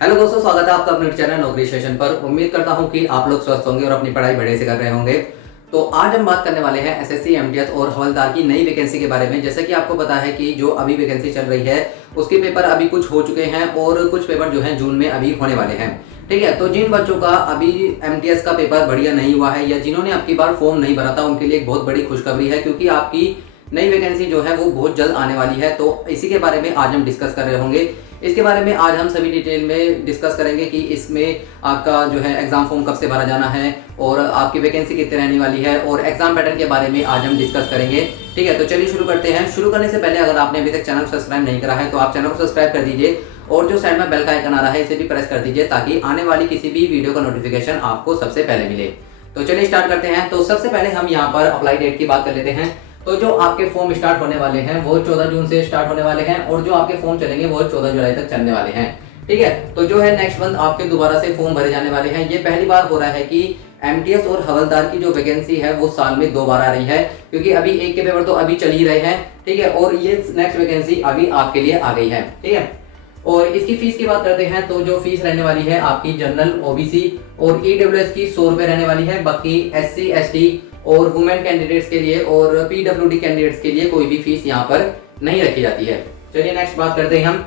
Hello दोस्तों, स्वागत है आपका अपने चैनल नौकरी स्टेशन पर। उम्मीद करता हूं कि आप लोग स्वस्थ होंगे और अपनी पढ़ाई बढ़िया से कर रहे होंगे। तो आज हम बात करने वाले हैं एसएससी, एमटीएस और हवलदार की नई वैकेंसी के बारे में। जैसे कि आपको पता है कि जो अभी वैकेंसी चल रही है उसके पेपर अभी कुछ हो चुके हैं और कुछ पेपर जो है जून में अभी होने वाले हैं। ठीक है, तो जिन बच्चों का अभी एमटीएस का पेपर बढ़िया नहीं हुआ है या जिन्होंने आपकी बार फॉर्म नहीं भरा था उनके लिए एक बहुत बड़ी खुशखबरी है, क्योंकि आपकी नई वैकेंसी जो है वो बहुत जल्द आने वाली है। तो इसी के बारे में आज हम डिस्कस कर रहे होंगे। इसके बारे में आज हम सभी डिटेल में डिस्कस करेंगे कि इसमें आपका जो है एग्जाम फॉर्म कब से भरा जाना है और आपकी वैकेंसी कितनी रहने वाली है और एग्जाम पैटर्न के बारे में आज हम डिस्कस करेंगे। ठीक है, तो चलिए शुरू करते हैं। शुरू करने से पहले अगर आपने अभी तक चैनल को सब्सक्राइब नहीं करा है तो आप चैनल को सब्सक्राइब कर दीजिए और जो साइड में बेल का आइकन आ रहा है इसे भी प्रेस कर दीजिए ताकि आने वाली किसी भी वीडियो का नोटिफिकेशन आपको सबसे पहले मिले। तो चलिए स्टार्ट करते हैं। तो सबसे पहले हम यहाँ पर अप्लाई डेट की बात कर लेते हैं। तो जो आपके फॉर्म स्टार्ट होने वाले हैं वो 14 जून से स्टार्ट होने वाले हैं और जो आपके फॉर्म चलेंगे वो 14 जुलाई तक चलने वाले हैं। ठीक है, तो जो है नेक्स्ट मंथ आपके दोबारा से फॉर्म भरे जाने वाले हैं। ये पहली बार हो रहा है कि एमटीएस और हवलदार की जो वैकेंसी है वो साल में 2 बार आ रही है, क्योंकि अभी एक के पेपर तो अभी चल ही रहे हैं। ठीक है, और ये नेक्स्ट वैकेंसी अभी आपके लिए आ गई है। ठीक है, और इसकी फीस की बात करते हैं तो जो फीस रहने वाली है आपकी जनरल, ओबीसी और ईडब्ल्यूएस की 100 रुपए रहने वाली है। बाकी एससी, एसटी और वुमेन कैंडिडेट्स के लिए और पीडब्ल्यूडी कैंडिडेट्स के लिए कोई भी फीस यहाँ पर नहीं रखी जाती है। चलिए नेक्स्ट बात करते हैं हम।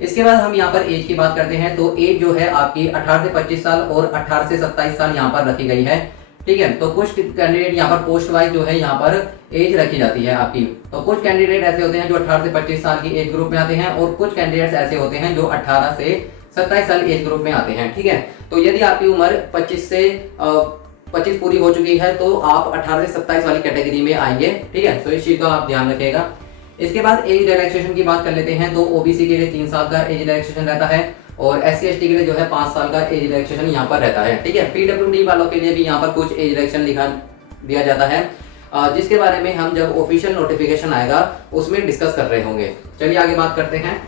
इसके बाद हम यहाँ पर एज की बात करते हैं। तो एज जो है आपकी 18 से 25 साल और 18 से 27 साल यहाँ पर रखी गई है। ठीक है, तो कुछ कैंडिडेट यहाँ पर पोस्ट वाइज जो है यहाँ पर एज रखी जाती है आपकी। तो कुछ कैंडिडेट ऐसे होते हैं जो 18 से 25 साल की एज ग्रुप में आते हैं और कुछ कैंडिडेट्स ऐसे होते हैं जो 18 से 27 साल एज ग्रुप में आते हैं। ठीक है, तो यदि आपकी उम्र 25 पूरी हो चुकी है तो आप 18 से 27 वाली कैटेगरी में आएंगे। ठीक है, तो इस चीज का आप ध्यान रखिएगा। इसके बाद एज रिलैक्सेशन की बात कर लेते हैं। तो ओबीसी के लिए 3 साल का एज रिलैक्सेशन रहता है और एससी एसटी के लिए जो है 5 साल का एज रिलैक्सेशन यहाँ पर रहता है। ठीक है, पीडब्ल्यूडी वालों के लिए भी यहाँ पर कुछ एज रिलैक्सेशन लिखा दिया जाता है, जिसके बारे में हम जब ऑफिशियल नोटिफिकेशन आएगा उसमें डिस्कस कर रहे होंगे। चलिए आगे बात करते हैं।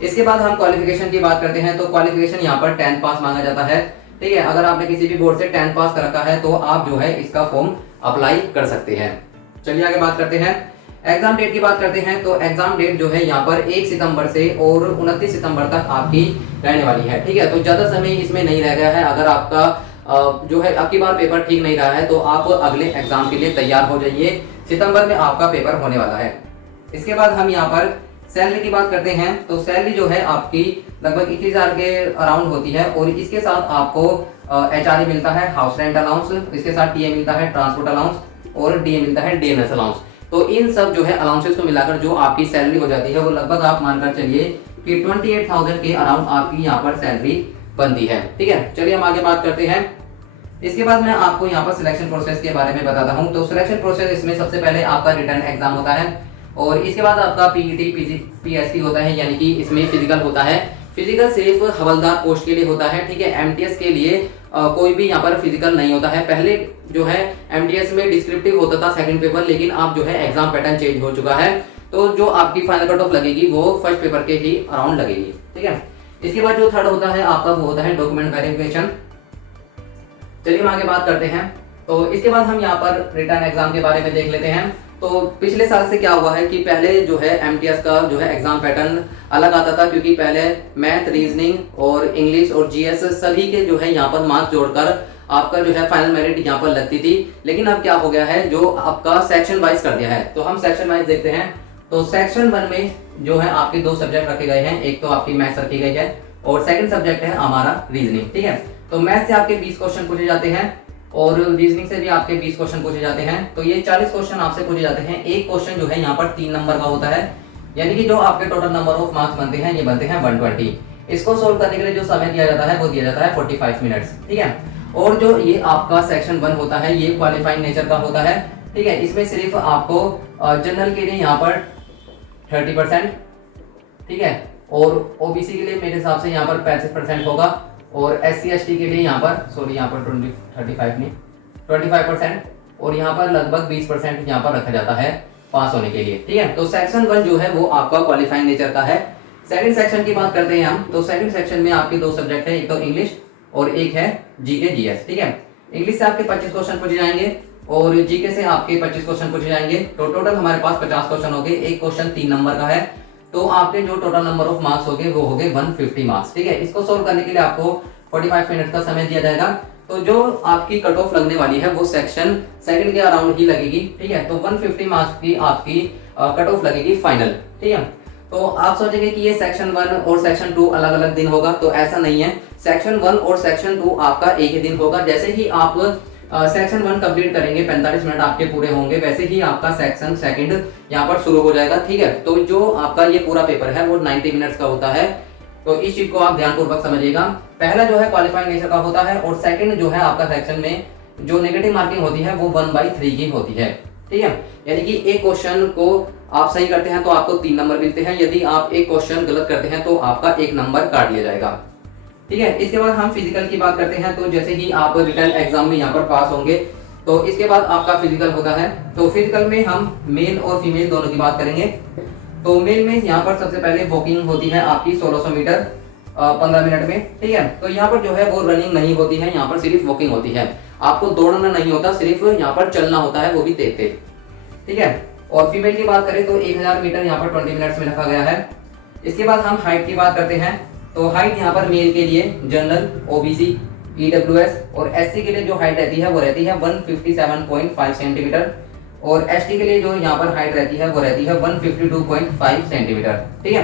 इसके बाद हम क्वालिफिकेशन की बात करते हैं। तो क्वालिफिकेशन यहाँ पर 10th पास मांगा जाता है। ठीक है, अगर आपने किसी भी बोर्ड से 10th पास कर रखा है तो आप जो है इसका फॉर्म अप्लाई कर सकते हैं। चलिए आगे बात करते हैं। एग्जाम डेट की बात करते हैं। तो एग्जाम डेट जो है यहाँ पर 1 सितंबर से और 29 सितंबर तक आपकी रहने वाली है। ठीक है, तो ज्यादा समय इसमें नहीं रह गया है। अगर आपका जो है आपकी बार पेपर ठीक नहीं रहा है तो आप अगले एग्जाम के लिए तैयार हो जाइए। सितंबर में आपका पेपर होने वाला है। इसके बाद हम यहाँ पर सैलरी की बात करते हैं। तो सैलरी जो है आपकी लगभग 21,000 के अराउंड होती है और इसके साथ आपको एचआरए मिलता है, हाउस रेंट अलाउंस, इसके साथ टीए मिलता है, ट्रांसपोर्ट अलाउंस और डीए मिलता है, डीएनएस अलाउंस। तो इन सब जो है अलाउंसेस को मिलाकर जो आपकी सैलरी हो जाती है वो लगभग आप मानकर चलिए कि 28,000 के अराउंड आपकी यहाँ पर सैलरी बनती है। ठीक है, चलिए हम आगे बात करते हैं। इसके बाद मैं आपको यहाँ पर सिलेक्शन प्रोसेस के बारे में बताता हूँ। तो सिलेक्शन प्रोसेस इसमें सबसे पहले आपका रिटर्न एग्जाम होता है और इसके बाद आपका पीईटी, पीएसटी होता है, यानी कि इसमें फिजिकल होता है। फिजिकल सिर्फ हवलदार पोस्ट के लिए होता है। ठीक है, एमटीएस के लिए कोई भी यहाँ पर फिजिकल नहीं होता है। पहले जो है एमटीएस में डिस्क्रिप्टिव होता था सेकंड पेपर, लेकिन अब जो है एग्जाम पैटर्न चेंज हो चुका है। तो जो आपकी फाइनल कट ऑफ लगेगी वो फर्स्ट पेपर के ही अराउंड लगेगी। ठीक है, इसके बाद जो थर्ड होता है आपका वो होता है डॉक्यूमेंट वेरिफिकेशन। चलिए हम आगे बात करते हैं। तो इसके बाद हम यहाँ पर रिटर्न एग्जाम के बारे में देख लेते हैं। तो पिछले साल से क्या हुआ है कि पहले जो है एमटीएस का जो है एग्जाम पैटर्न अलग आता था, क्योंकि पहले मैथ, रीजनिंग और इंग्लिश और जीएस सभी के जो है यहाँ पर मार्क्स जोड़कर आपका जो है फाइनल मेरिट यहाँ पर लगती थी। लेकिन अब क्या हो गया है, जो आपका सेक्शन वाइज कर दिया है। तो हम सेक्शन वाइज देखते हैं। तो सेक्शन 1 में जो है आपके 2 सब्जेक्ट रखे गए हैं। एक तो आपकी मैथ्स रखी गई है और सेकंड सब्जेक्ट है हमारा रीजनिंग। ठीक है, तो मैथ से आपके 20 क्वेश्चन पूछे जाते हैं और रीजनिंग से भी आपके 20 क्वेश्चन पूछे जाते हैं। तो ये 40 क्वेश्चन आपसे पूछे जाते हैं। एक क्वेश्चन जो है यहाँ पर 3 नंबर का होता है, यानी कि जो आपके टोटल नंबर ऑफ मार्क्स बनते हैं ये बनते हैं 120। इसको सोल्व करने के लिए जो समय दिया जाता है वो दिया जाता है 45 मिनट्स। ठीक है, और जो ये आपका सेक्शन 1 होता है ये क्वालिफाइंग नेचर का होता है। ठीक है, इसमें सिर्फ आपको जनरल के लिए यहाँ पर 30%, ठीक है, और ओबीसी के लिए मेरे हिसाब से यहाँ पर 35% होगा और एससी एसटी के लिए यहाँ पर यहाँ पर 35 नहीं 25% और यहाँ पर लगभग 20% यहाँ पर रखा जाता है पास होने के लिए। ठीक है, तो सेक्शन 1 जो है वो आपका क्वालिफाइंग नेचर का है। सेकंड सेक्शन की बात करते हैं हम। तो सेकंड सेक्शन में आपके 2 सब्जेक्ट है, एक तो इंग्लिश और एक है जीके जीएस। ठीक है, इंग्लिश से आपके 25 क्वेश्चन पूछे जाएंगे और जीके से आपके 25 क्वेश्चन पूछे जाएंगे। तो टोटल हमारे पास 50 क्वेश्चन हो गए। एक क्वेश्चन 3 नंबर का है तो आपके जो टोटल नंबर ऑफ मार्क्स हो गए वो हो गए 150 मार्क्स। ठीक है, इसको सोल्व करने के लिए आपको 45 मिनट का समय दिया जाएगा। तो जो आपकी कट ऑफ लगने वाली है वो सेक्शन सेकंड के अराउंड ही लगेगी। ठीक है, तो 150 मार्क्स की आपकी कट ऑफ लगेगी फाइनल। ठीक है, तो आप सोचेंगे कि ये सेक्शन 1 और सेक्शन 2 अलग अलग दिन होगा, तो ऐसा नहीं है। सेक्शन 1 और सेक्शन 2 आपका एक ही दिन होगा। जैसे ही आप सेक्शन 1 कंप्लीट करेंगे, 45 मिनट आपके पूरे होंगे, वैसे ही आपका सेक्शन सेकंड यहाँ पर शुरू हो जाएगा। ठीक है, तो जो आपका ये पूरा पेपर है वो 90 मिनट्स का होता है। तो इस चीज को आप ध्यानपूर्वक समझिएगा। पहला जो है क्वालिफाइंग नेचर का होता है और सेकंड जो है आपका सेक्शन में जो नेगेटिव मार्किंग होती है वो 1/3 की होती है। ठीक है, यानी कि एक क्वेश्चन को आप सही करते हैं तो आपको 3 नंबर मिलते हैं, यदि आप एक क्वेश्चन गलत करते हैं तो आपका 1 नंबर काट लिया जाएगा। ठीक है, इसके बाद हम फिजिकल की बात करते हैं। तो जैसे ही आप रिटन एग्जाम में यहाँ पर पास होंगे तो इसके बाद आपका फिजिकल होता है। तो फिजिकल में हम मेल और फीमेल दोनों की बात करेंगे। तो मेल में यहाँ पर सबसे पहले वॉकिंग होती है आपकी 1600 मीटर 15 मिनट में। ठीक है, तो यहाँ पर जो है वो रनिंग नहीं होती है, यहाँ पर सिर्फ वॉकिंग होती है। आपको दौड़ना नहीं होता, सिर्फ यहाँ पर चलना होता है, वो भी तेज तेज। ठीक है, और फीमेल की बात करें तो 1000 मीटर यहाँ पर 20 मिनट्स में रखा गया है। इसके बाद हम हाइट की बात करते हैं। तो हाइट यहाँ पर मेल के लिए जनरल, ओबीसी, ईडब्ल्यूएस और एससी के लिए जो हाइट रहती है वो रहती है 157.5 सेंटीमीटर और एसटी के लिए जो यहाँ पर हाइट रहती है वो रहती है 152.5 सेंटीमीटर। ठीक है,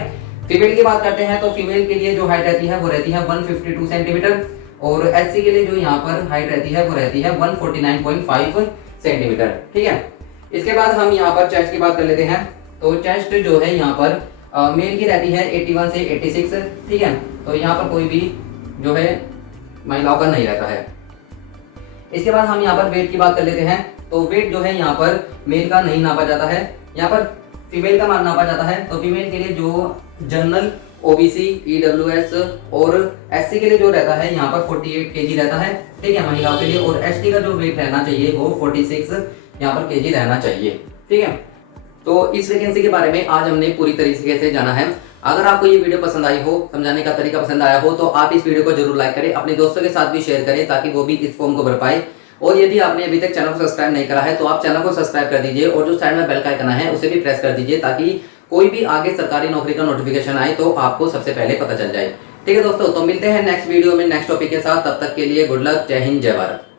फीमेल की बात करते हैं तो फीमेल के लिए जो हाइट रहती है वो रहती है 152 सेंटीमीटर और एससी के लिए जो यहाँ पर हाइट रहती है वो रहती है 149.5 सेंटीमीटर। ठीक है, इसके बाद हम यहाँ पर चेस्ट की बात कर लेते हैं। तो चेस्ट जो है यहाँ पर मेल की रहती है 81 से 86। ठीक है, तो यहाँ पर कोई भी जो है महिलाओं का नहीं रहता है। इसके बाद हम यहाँ पर वेट की बात कर लेते हैं। तो वेट जो है यहाँ पर मेल का नहीं नापा जाता है, यहाँ पर फीमेल का नापा जाता है। तो फीमेल के लिए जो जनरल, ओबीसी, ईडब्ल्यूएस और एससी के लिए जो रहता है यहाँ पर 48 केजी रहता है। ठीक है, महिलाओं के लिए। और एसटी का जो वेट रहना चाहिए वो 46 यहाँ पर केजी रहना चाहिए। ठीक है, तो इस वैकेंसी के बारे में आज हमने पूरी तरीके से जाना है। अगर आपको ये वीडियो पसंद आई हो, समझाने का तरीका पसंद आया हो, तो आप इस वीडियो को जरूर लाइक करें, अपने दोस्तों के साथ भी शेयर करें ताकि वो भी इस फॉर्म को भर पाए। और यदि आपने अभी तक चैनल को सब्सक्राइब नहीं करा है तो आप चैनल को सब्सक्राइब कर दीजिए और जो साइड में बेल का आइकन है उसे भी प्रेस कर दीजिए ताकि कोई भी आगे सरकारी नौकरी का नोटिफिकेशन आए तो आपको सबसे पहले पता चल जाए। ठीक है दोस्तों, तो मिलते हैं नेक्स्ट वीडियो में नेक्स्ट टॉपिक के साथ। तब तक के लिए गुड लक, जय हिंद, जय भारत।